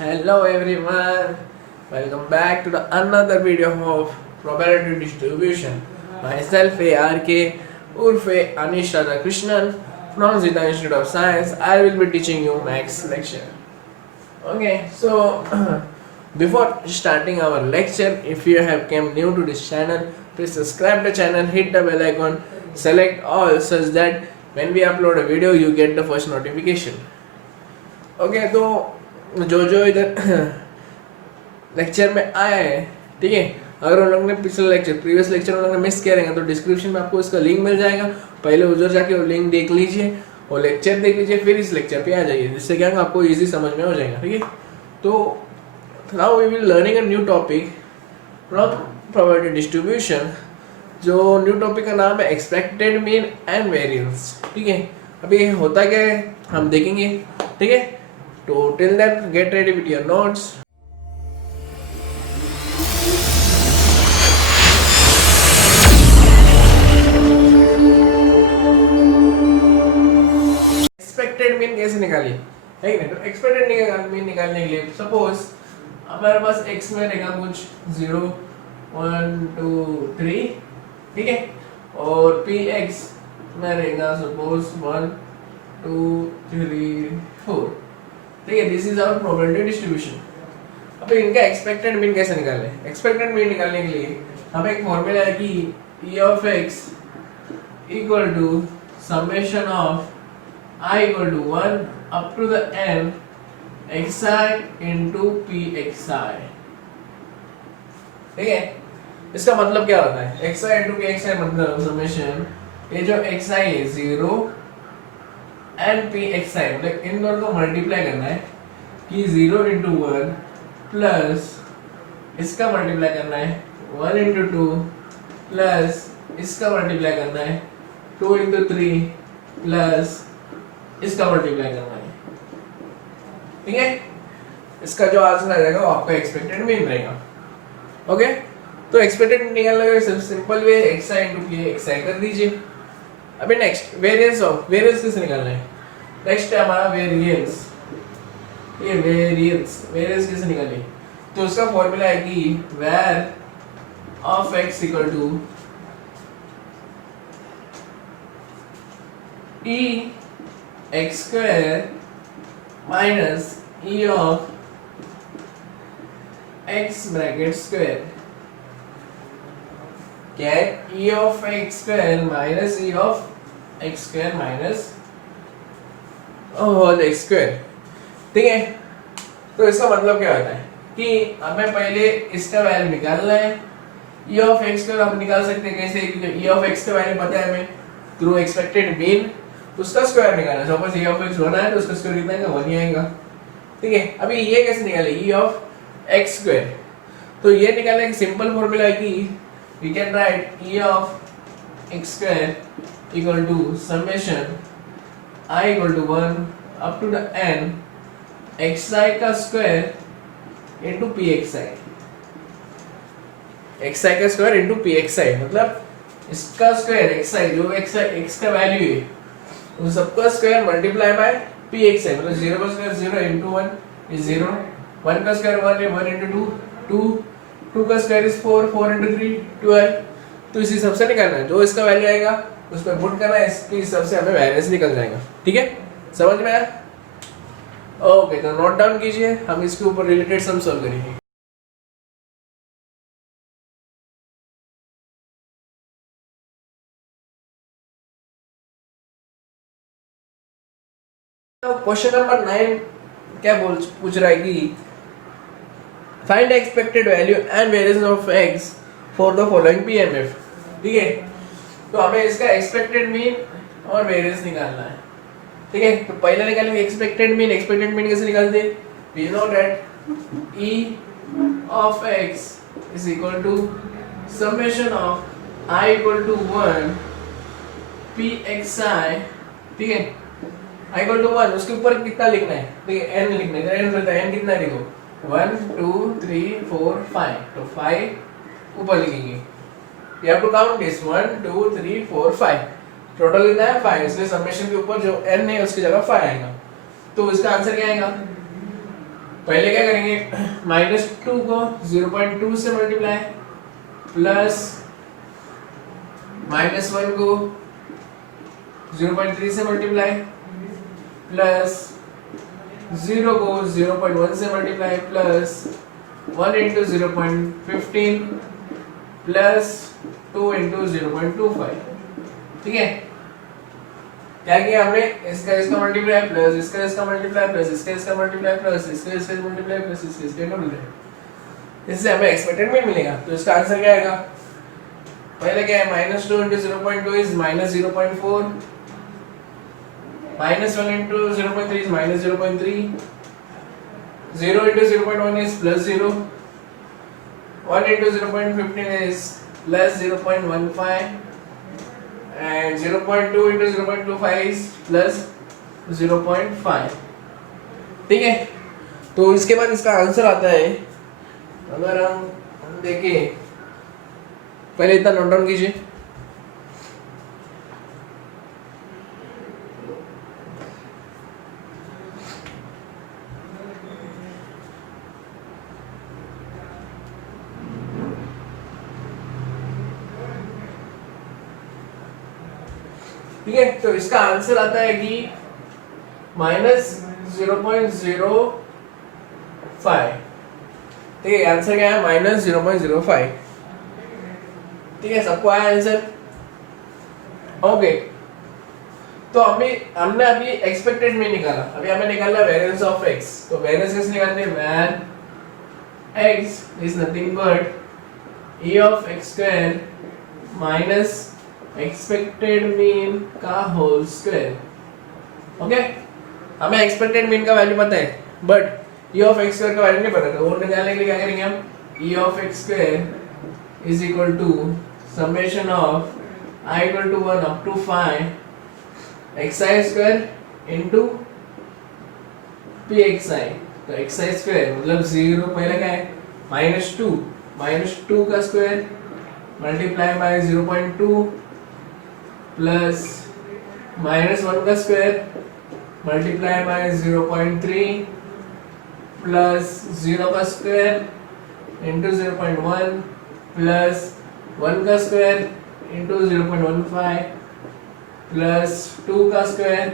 Hello everyone, welcome back to the another video of probability distribution. Myself ARK Urfe Anish Radhakrishnan from Zita Institute of Science. I will be teaching you max lecture. Okay, so before starting our lecture, if you have come new to this channel, please subscribe the channel, hit the bell icon, select all such that when we upload a video you get the first notification. Okay तो जो इधर lecture में आया है, ठीक है, अगर उन लोगों ने प्रीवियस लेक्चर उन लोगों ने मिस किया रहेगा तो डिस्क्रिप्शन में आपको इसका लिंक मिल जाएगा। पहले उधर जाके वो लिंक देख लीजिए और लेक्चर देख लीजिए, फिर इस लेक्चर पे आ जाइए, जिससे क्या आपको इजी समझ में हो जाएगा। ठीक है, तो now we will learning a new topic from probability distribution. जो न्यू टॉपिक का नाम है एक्सपेक्टेड मीन एंड वेरिएंस। ठीक है, अभी होता क्या है हम देखेंगे। ठीक है, तो till then get ready with your notes. Expected mean कैसे निकालिए, है कि नहीं? तो एक्सपेक्टेड मीन निकालने के लिए सपोज हमारे पास x में रहेगा कुछ 0 1 2 3, ठीक है, और px में रहेगा सपोज 1 2 3 4, ठीक है। This is our probability distribution. अब इनका एक्सपेक्टेड मीन कैसे निकालें? एक्सपेक्टेड मीन निकालने के लिए हमें एक फॉर्मूला है कि e of x equal to summation of i equal to 1 up to the n xi into pxi। ठीक है, इसका मतलब क्या होता है? xi इनटू pxi मतलब समेशन ये जो xi है 0 एंड pxi, मतलब इन दोनों को मल्टीप्लाई करना है कि 0 इंटू 1 प्लस इसका मल्टीप्लाई करना है 1 इंटू 2 प्लस इसका मल्टीप्लाई करना है 2 इंटू 3 प्लस इसका मल्टीप्लाई करना है। ठीक है, इसका जो आंसर आ जाएगा वो आपका एक्सपेक्टेड मीन रहेगा। ओके, तो एक्सपेक्टेड मीन निकालने का सबसे simple way xi into pxi कर दीजिए। अभी नेक्स्ट वेरिएंस कैसे निकालना है? नेक्स्ट है हमारा वेरिएंस। ये वेरिएंस कैसे निकालें? तो उसका फॉर्मूला है कि var of x equal to e x square minus e of x bracket square. क्या है? e of x square minus e of x square minus whole x square. ठीक है, तो इसका मतलब क्या होता है कि हमें पहले इसका वैल्यू निकालना है। e ऑफ x स्क्वायर हम निकाल सकते हैं कैसे? क्योंकि e ऑफ x का वैल्यू पता है हमें थ्रू एक्सपेक्टेड मीन, उसका स्क्वायर निकालना है। सपोज e ऑफ x 1 है तो उसका स्क्वायर कितना आएगा? 1 ही आएगा। ठीक है, अभी ये कैसे निकाले e ऑफ x स्क्वायर? तो ये निकालने का सिंपल फॉर्मूला है कि we can write e of x square equal to summation i equal to 1 up to the n xi का स्क्वायर इनटू pxi। xi का स्क्वायर इनटू pxi मतलब इसका स्क्वायर xi जो x का वैल्यू है उन सबका स्क्वायर मल्टीप्लाई बाय pxi, मतलब 0 का स्क्वायर 0 इनटू 1 इज 0, 1 का स्क्वायर 1 है 1 इनटू 2 2 का स्क्वायर इज 4 4 इनटू 3 12। तो इसी सबसे निकालना है, जो इसका वैल्यू आएगा उस पर पुट करना है, इसके हिसाब से हमें वेरिएंस निकल जाएगा। ठीक है, समझ में आया? ओके, तो नोट डाउन कीजिए, हम इसके ऊपर रिलेटेड सम सॉल्व करेंगे। तो क्वेश्चन नंबर 9 क्या पूछ रहा है कि find expected value and variance of x for the following PMF. ठीक है, तो हमें इसका एक्सपेक्टेड मीन और वेरिएंस निकालना है। ठीक है, तो पहले निकालेंगे एक्सपेक्टेड मीन। एक्सपेक्टेड मीन कैसे निकालते हैं? We know that e of x is equal to summation of I equal to 1 pxi। ठीक है, I equal to 1 उसके ऊपर कितना लिखना है? ठीक है, n लिखना है। n रहता है, n कितना लिखो? 1 2 3 4 5, तो 5 ऊपर लिखेंगे। You have to count this 1 2 3 4 5, total कितना है? 5, इसलिए समेशन के ऊपर जो n है उसकी जगह 5 आएगा। तो इसका आंसर क्या आएगा? पहले क्या करेंगे, -2 को 0.2 से मल्टीप्लाई, प्लस -1 को 0.3 से मल्टीप्लाई, प्लस 0 को 0.1 से multiply, plus 1 into 0.15 plus 2 into 0.25। ठीक है, क्या किया हमने, इसका मल्टीप्लाई प्लस इसका मल्टीप्लाई प्लस इसका मल्टीप्लाई प्लस इसका मल्टीप्लाई प्लस इसका मल्टीप्लाई, इससे हमें एक्सपेक्टेड मीन मिलेगा। तो इसका आंसर क्या आएगा, पहले क्या है, -2 into 0.2 is -0.4, -1 into 0.3 is -0.3, 0 into 0.1 is +0, 1 into 0.15 is +0.15 and 0.2 into 0.25 is plus 0.5। ठीक है, तो इसके बाद इसका आंसर आता है, अगर हम देखें, पहले इतना नोट डाउन कीजिए। ठीक है, तो इसका आंसर आता है कि -0.05। ठीक है, आंसर क्या है, -0.05। ठीक है, सबको आया आंसर? ओके, तो हमने अभी एक्सपेक्टेड में निकाला, अभी हमें निकालना वेरिएंस ऑफ एक्स। तो वेरिएंस कैसे निकालते हैं, var x is nothing but e of x square minus expected mean का होल स्क्वायर। ओके, हमें एक्सपेक्टेड मीन का वैल्यू पता है, but e of x square का वैल्यू नहीं पता। तो वो निकालने के लिए क्या करेंगे हम, e of x square is equal to summation of I equal to 1 up to 5 xi square into pxi। तो xi स्क्वायर मतलब 0, पहले क्या है, -2 का स्क्वायर मल्टीप्लाई बाय 0.2 प्लस -1 का स्क्वायर मल्टीप्लाई बाय 0.3 प्लस 0 का स्क्वायर इंटू 0.1 प्लस 1 का square into 0.15 plus 2 का स्क्वायर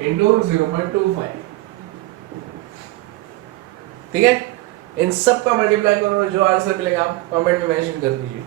इंटू 0.25। ठीक है, इन सब का मल्टीप्लाई करो, जो आंसर मिलेगा आप कमेंट में मेंशन कर दीजिए।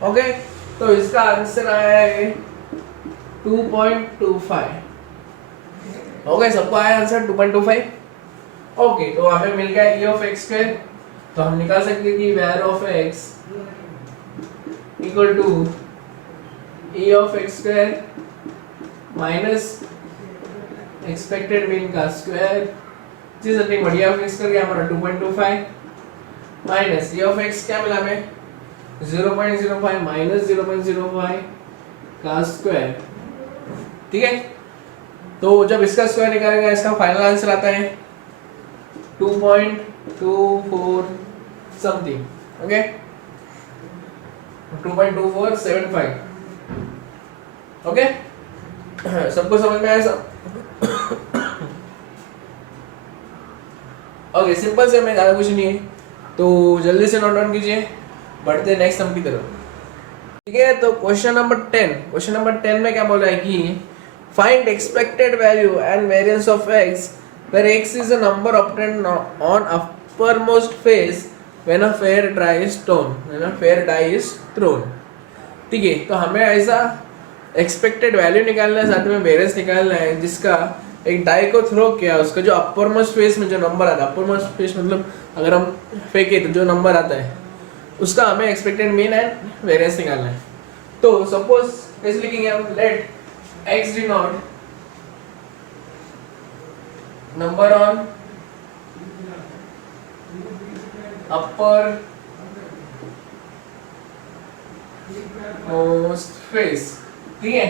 ओके, तो इसका आंसर आया है 2.25। ओके, सबको आया आंसर 2.25। ओके, तो हमें मिल गया e ऑफ एक्स स्क्वायर। तो हम निकाल सकते हैं कि var of x equal to e of x square minus expected mean का स्क्वायर, जी सर बढ़िया ऑफ एक्स कर गया हमारा 2.25 माइनस e ऑफ एक्स क्या मिला हमें 0.05 माइनस 0.05 का स्क्वायर। ठीक है, तो जब इसका स्क्वायर निकालेगा इसका फाइनल आंसर आता है 2.24 समथिंग। ओके, 2.2475। ओके, सबको समझ में आया सब? ओके, सिंपल से, मैं ज़्यादा कुछ नहीं है, तो जल्दी से नोट डाउन कीजिए, बढ़ते नेक्स्ट सम की तरफ। ठीक है, तो क्वेश्चन नंबर 10 में क्या बोला है कि find expected value and variance of x where x is a number obtained on uppermost face when a fair die is thrown. ठीक है, तो हमें ऐसा एक्सपेक्टेड वैल्यू निकालना है, साथ में वेरिएंस निकालना है, जिसका एक डाई को थ्रो किया, उसका जो अपरमोस्ट फेस में जो नंबर आता है, अपरमोस्ट फेस मतलब अगर हम फेंके तो जो नंबर आता है उसका हमें एक्सपेक्टेड मीन एंड वेरिएंस निकालना है। तो सपोज कैसे लिखेंगे हम, let x denote number on uppermost face. ठीक है,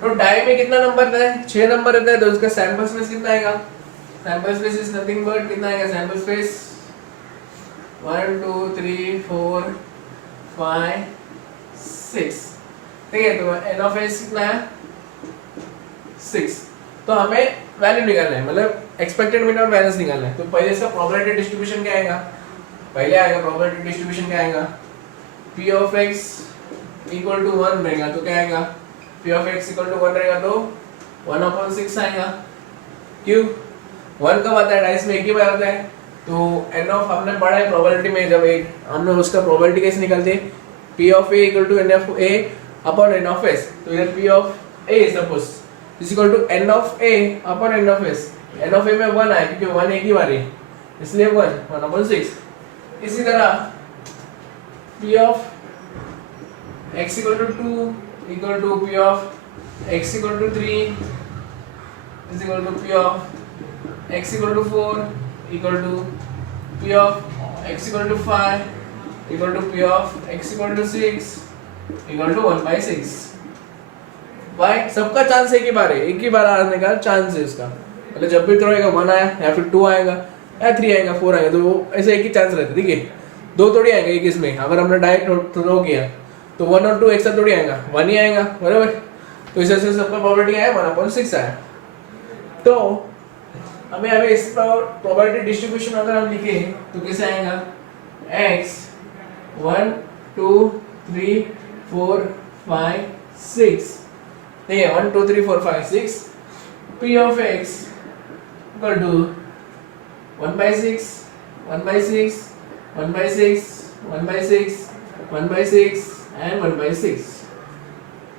तो डाई में कितना नंबर रहता है, 6 नंबर रहता है, तो उसका सैंपल स्पेस कितना आएगा, sample space is nothing but कितना आएगा, सैंपल स्पेस 1 2 3 4 5 6। ठीक है, तो एन ऑफ एस कितना है 6। तो हमें वैल्यू निकालना है, मतलब एक्सपेक्टेड मीन और वेरिएंस निकालना है। तो पहले इसका प्रोबेबिलिटी डिस्ट्रीब्यूशन क्या आएगा, पहले आएगा प्रोबेबिलिटी डिस्ट्रीब्यूशन क्या आएगा, p of x equal to 1 रहेगा, तो क्या आएगा, p of x equal to 1 रहेगा तो 1/6 आएगा। क्यों 1 कब आता है, डाइस में एक ही बार आता है। तो n ऑफ हमने पढ़ा है प्रोबेबिलिटी में, जब एक हमने उसका प्रोबेबिलिटी कैसे निकालते हैं, p of a equal to n of a upon n of s। तो इधर p of a suppose is equal to n of a upon n of s। n of a में 1 आए क्योंकि 1 एक ही बार है, इसलिए 1/6। इसी तरह p of x equal to 2 equal to p of x equal to 3 is equal to p of x equal to 4 equal to p of x equal to 5 equal to p of x equal to 6 equal to 1/6। भाई सबका chance एक ही बार है, एक ही बार आने का चांस है इसका, मतलब जब भी करोगे 1 आया या फिर 2 आएगा या 3 आएगा 4 आएगा, तो वो ऐसे एक ही चांस रहता है। ठीक है, दो थोड़ी आएगा एक इसमें, अगर हमने डायरेक्ट थ्रो किया तो 1 और 2 एक साथ थोड़ी आएगा, 1 ही आएगा, बराबर। तो इस वजह से सबका प्रोबेबिलिटी आया 1/6 आया। तो हमें अभी इस प्रोबेबिलिटी डिस्ट्रीब्यूशन अगर हम लिखे तो कैसे आएगा, x 1 2 3 4 5 6। ठीक है, 1 2 3 4 5 6 p of x equal to 1/6 1/6 1/6 1/6 1/6 and 1/6।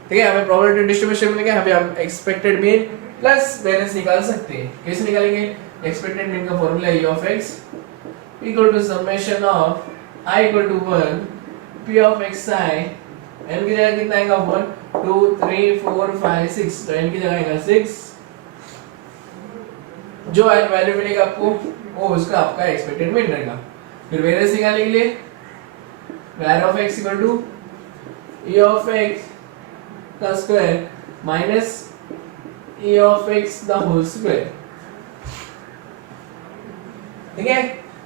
ठीक है, हमें प्रोबेबिलिटी डिस्ट्रीब्यूशन मिल गया। अभी हम एक्सपेक्टेड मीन प्लस वेरिएंस निकाल सकते हैं। कैसे निकालेंगे, एक्सपेक्टेड मीन का formula e of x equal to summation of i equal to 1 p of xi, n की जगह कितना आएगा 1 2 3 4 5 6, तो n की जगह आएगा 6। जो वैल्यू मिलेगा आपको वो उसका आपका एक्सपेक्टेड मीन रहेगा। फिर वेरिएंस निकालने के लिए var of x equal to e of x का square minus e of x the whole square. ठीक है,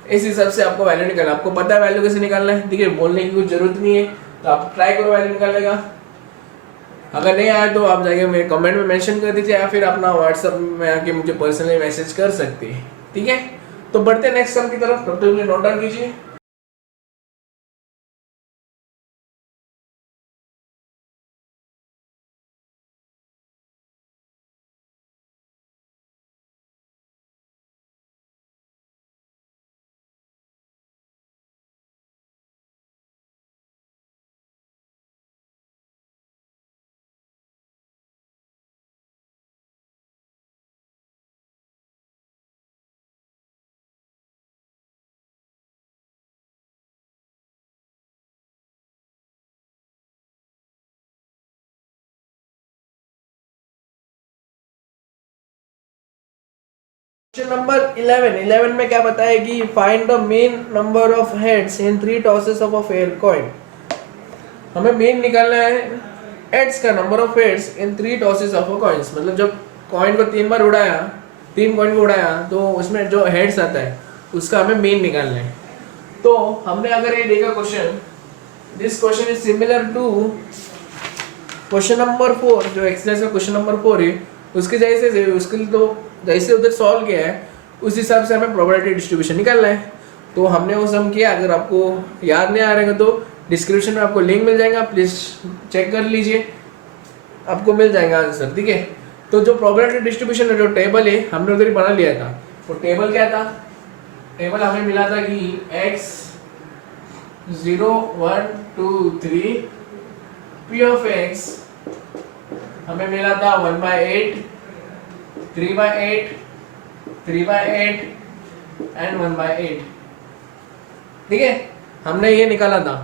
इस हिसाब से आपको वैल्यू निकालना, आपको पता है वैल्यू कैसे निकालना है। ठीक है, बोलने की कुछ जरूरत नहीं है, तो आप ट्राई करो वैल्यू निकालने का। अगर नहीं आया तो आप जाके मेरे कमेंट में मेंशन कर दीजिए या फिर अपना व्हाट्सएप में आके मुझे पर्सनली मैसेज कर सकते हैं। ठीक है, तो बढ़ते हैं नेक्स्ट सम की तरफ, तब तक नोट डाउन कीजिए। क्वेश्चन नंबर 11 में क्या बताया कि find the main number of heads in 3 tosses of a fair coin. हमें मेन निकालना है हेड्स का, number of heads in 3 tosses of a coins, मतलब जब कॉइन को 3 बार उड़ाया, 3 कॉइन को उड़ाया तो उसमें जो हेड्स आता है उसका हमें मेन निकालना है। तो हमने अगर ये देखा question, this question is similar to question number 4, जो एक्सरसाइज का क्वेश्चन नंबर 4 है उसके जैसे उसके लिए तो जैसे उधर सॉल्व किया है उस हिसाब से हमें प्रोबेबिलिटी डिस्ट्रीब्यूशन निकालना है। तो हमने वो सम किया, अगर आपको याद नहीं आ रहेगा तो डिस्क्रिप्शन में आपको लिंक मिल जाएगा, प्लीज चेक कर लीजिए, आपको मिल जाएगा आंसर। ठीक है, तो जो प्रोबेबिलिटी डिस्ट्रीब्यूशन जो टेबल है हमने उधर ही बना लिया था। वो टेबल क्या था, टेबल हमें मिला था कि x 0 1 2 3 p ऑफ x हमें मिला था 1/8 3/8 3/8 एंड 1/8। ठीक है, हमने ये निकाला था।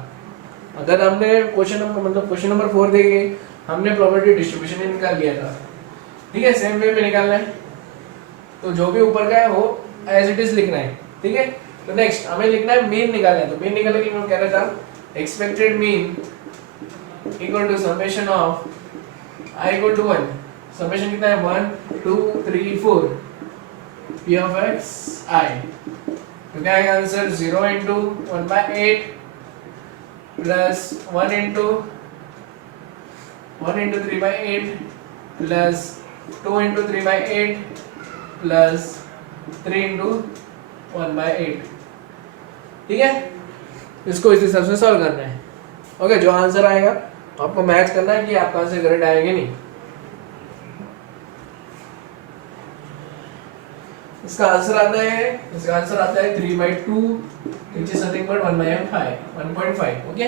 अगर हमने क्वेश्चन नंबर 4 देखे, हमने प्रोबेबिलिटी डिस्ट्रीब्यूशन ही निकाल लिया था, ठीक है, सेम वे में निकालना है। तो जो भी ऊपर का है वो एज इट इज लिखना है, ठीक है। तो नेक्स्ट हमें लिखना है मीन निकालना है। तो मीन निकालने के लिए मैं कह रहा था expected mean equal to summation of I equal to 1, summation कितना है 1 2 3 4 p ऑफ x i। तो क्या आएगा answer 0 into 1/8 plus 1 into 3/8 plus 2 into 3/8 plus 3 into 1/8, ठीक है। इसको इस हिसाब से सॉल्व करना है। ओके, जो आंसर आएगा आपको मैच करना है कि आपका आंसर करेक्ट आएगा नहीं। इसका आंसर आता है 3/2 which is nothing but 1/5 okay.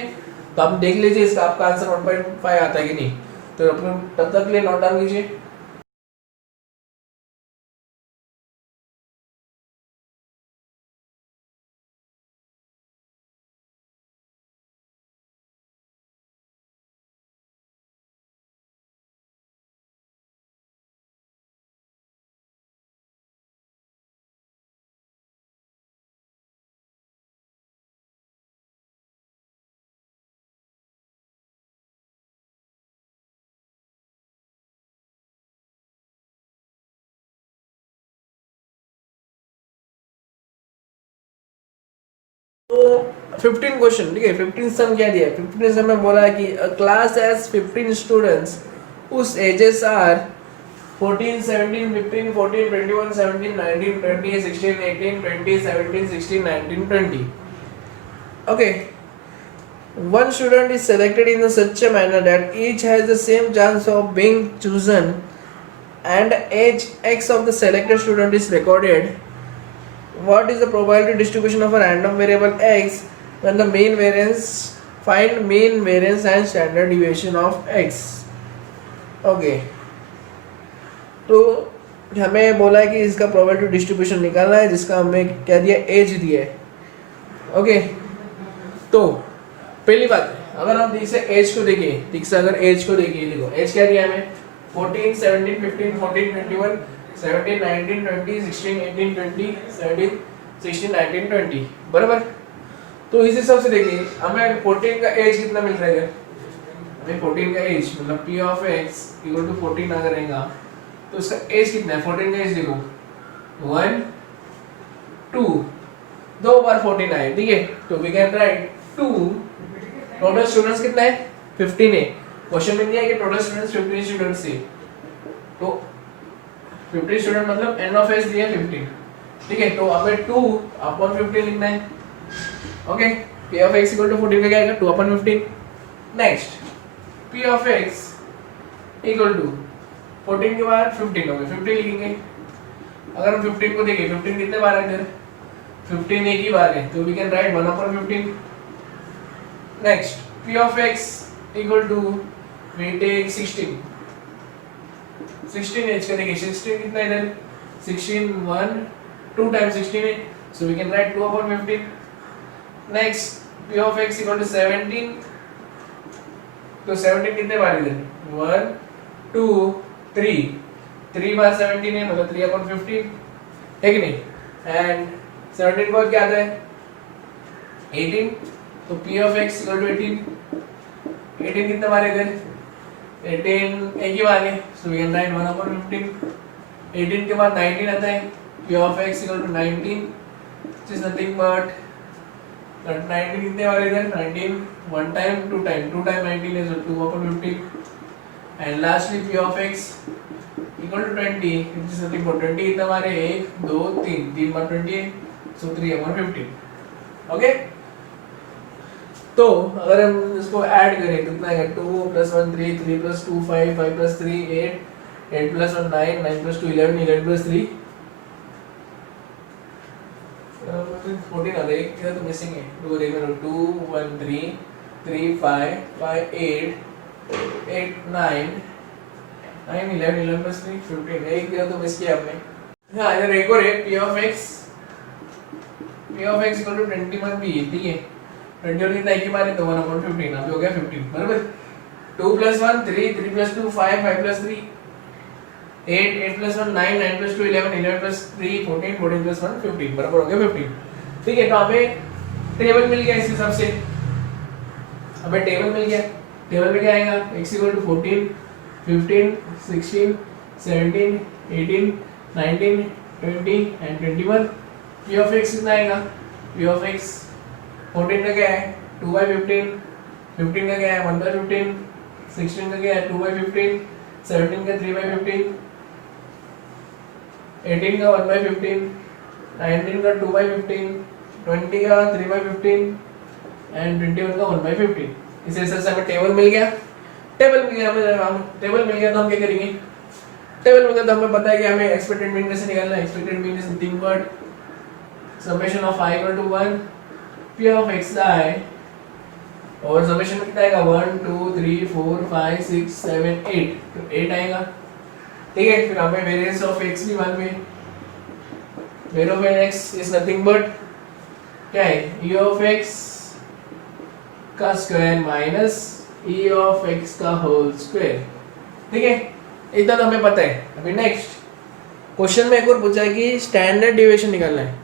तो आप देख लीजिए इसका आपका आंसर 1.5 आता है कि नहीं। तो अपने तब तक के लिए नोट डाउन कीजिए। तो 15 क्वेश्चन, ठीक है। 15 सम क्या दिया है? 15 सम में बोला है कि अ class has 15 students whose ages are 14 17 15 14 21 17 19 20 16 18 20 17 16 19 20। okay, one student is selected in such a manner that each has the same chance of being chosen and age x of the selected student is recorded. What is the probability distribution of a random variable x when the mean variance, find mean variance and standard deviation of x? Okay, तो हमें बोला है कि इसका probability distribution निकालना है, जिसका हमें क्या दिया, एज दिया है। ओके, तो पहली बात, अगर हम इसे एज को देखिए, ठीक से अगर एज को देखिए, देखो एज क्या दिया हमें 14 17 15 14 21 17 19 20 16 18 20 17 16 19 20, बराबर। तो इस हिसाब से देखिए हमें 14 का एज कितना मिल रहा है, हमें 14 का एज मतलब p of x equal to 14 अगर रहेगा तो इसका एज कितना है, 14 का एज देखो 1 2 दो बार 14 आए, ठीक है। तो we can write 2, total students कितना है 15 है। क्वेश्चन में दिया है कि टोटल स्टूडेंट्स 15 स्टूडेंट्स है, तो 15 स्टूडेंट मतलब n ऑफ s दिया 15, ठीक है। तो हमें 2 अपॉन 15 लिखना है। Okay, p of x equal to 14 का क्या आएगा 2 upon 15। Next p of x equal to 14 के बाद 15 हो गया, 15 लिखेंगे। अगर हम 15 को देखें, 15 कितने बार है इधर, 15 एक ही बार है, तो we can write 1 upon 15। Next p of x equal to we take 16 as करेंगे, 16 कितना इधर 16 1 2 टाइम्स 16 है, so we can write 2 upon 15। Next p of x equal to 17, तो 17 कितने बार इधर 1 2 3 बार 17 है, मतलब 3 अपॉन 15 है कि नहीं। एंड 17 को क्या आता है 18, तो p of x equal to 18 कितने बार इधर 18 एक ही बार है, so we can write 1 upon 15। 18 के बाद 19 आता है, p of x equal to 19 which is nothing but 19 कितने बार इधर 19 1 time 2 time 19 is 2 upon 15। and lastly p of x equal to 20 which is nothing but 20 कितने बार है 1 2 3 बार 20 है, so 3 upon 15। ओके, तो अगर हम इसको ऐड करें तो कितना आएगा 2 + 1 3 3 + 2 5 5 + 3 8 8 + 1 9 9 + 2 11 11 + 3 14 आ गए, क्या तो मिसिंग है 2 देखो 2 1 3 3 5 5 8 8 9 9 11 11 + 3 15, एक क्या तो मिस किया आपने। हाँ, इधर एक और है p of x equal to 21b, ठीक है। 20 और कितना एक ही मारे तो 1/15 अभी हो गया 15 बराबर 2 + 1 3 3 + 2 5 5 + 3 8 8 + 1 9 9 + 2 11 11 + 3 14 14 + 1 15 बराबर हो गया 15। ठीक है, तो हमें टेबल मिल गया इस हिसाब से, हमें टेबल मिल गया। टेबल में क्या आएगा x = 14 15 16 17 18 19 20 and 21। p of x कितना आएगा p of x 14 का क्या है 2/15 15 का क्या है 1/15 16 का क्या है 2/15 17 का 3/15 18 का 1/15 19 का 2/15 20 का 3/15 एंड 21 का 1/15। इस हिसाब से हमें टेबल मिल गया। टेबल मिल गया हम टेबल मिल गया तो हम क्या करेंगे, टेबल मिल गया तो हमें पता है कि हमें एक्सपेक्टेड मीन कैसे निकालना है। Expected mean is nothing but summation of i = 1 p of xi और समेशन में कितना आएगा 1 2 3 4 5 6 7 8 तो 8 आएगा। ठीक है, फिर हमें वेरिएंस ऑफ x भी मान में variance of x is nothing but क्या है e of x का square minus e of x का होल स्क्वायर। ठीक है, इतना तो हमें पता है। अभी नेक्स्ट क्वेश्चन में एक और पूछा है कि स्टैंडर्ड डिविएशन निकालना है।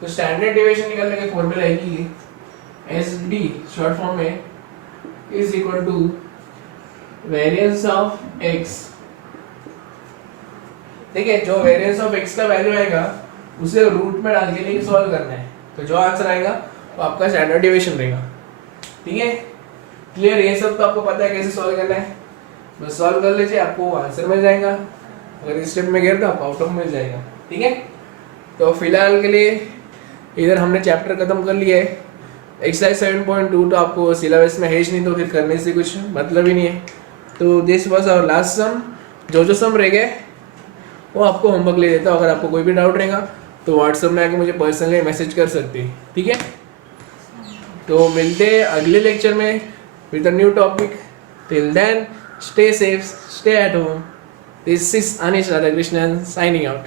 तो स्टैंडर्ड डिविएशन निकालने का फॉर्मूला है कि SD शॉर्ट फॉर्म में is equal to variance of x। ठीक है, जो वेरिएंस ऑफ x का वैल्यू आएगा उसे रूट में डाल के लेके सॉल्व करना है, तो जो आंसर आएगा वो आपका स्टैंडर्ड डिविएशन रहेगा। ठीक है, क्लियर? ये सब तो आपको पता है कैसे सॉल्व करना है, बस सॉल्व कर लीजिए आपको आंसर मिल जाएगा। अगर इस स्टेप में गए तो आपको आउटकम मिल जाएगा। ठीक है, तो फिलहाल के लिए इधर हमने चैप्टर खत्म कर लिया है। एक्सरसाइज 7.2 तो आपको सिलेबस में है ही नहीं, तो फिर करने से कुछ मतलब ही नहीं है। तो दिस वाज आवर लास्ट सम। जो सम रह गए वो आपको होमवर्क ले देता हूँ। अगर आपको कोई भी डाउट रहेगा तो व्हाट्सएप में आके मुझे पर्सनली मैसेज कर सकते हैं। ठीक है, तो मिलते हैं अगले लेक्चर में with a new topic. Till then stay safe, stay at home. This is Anish Radhakrishnan signing out.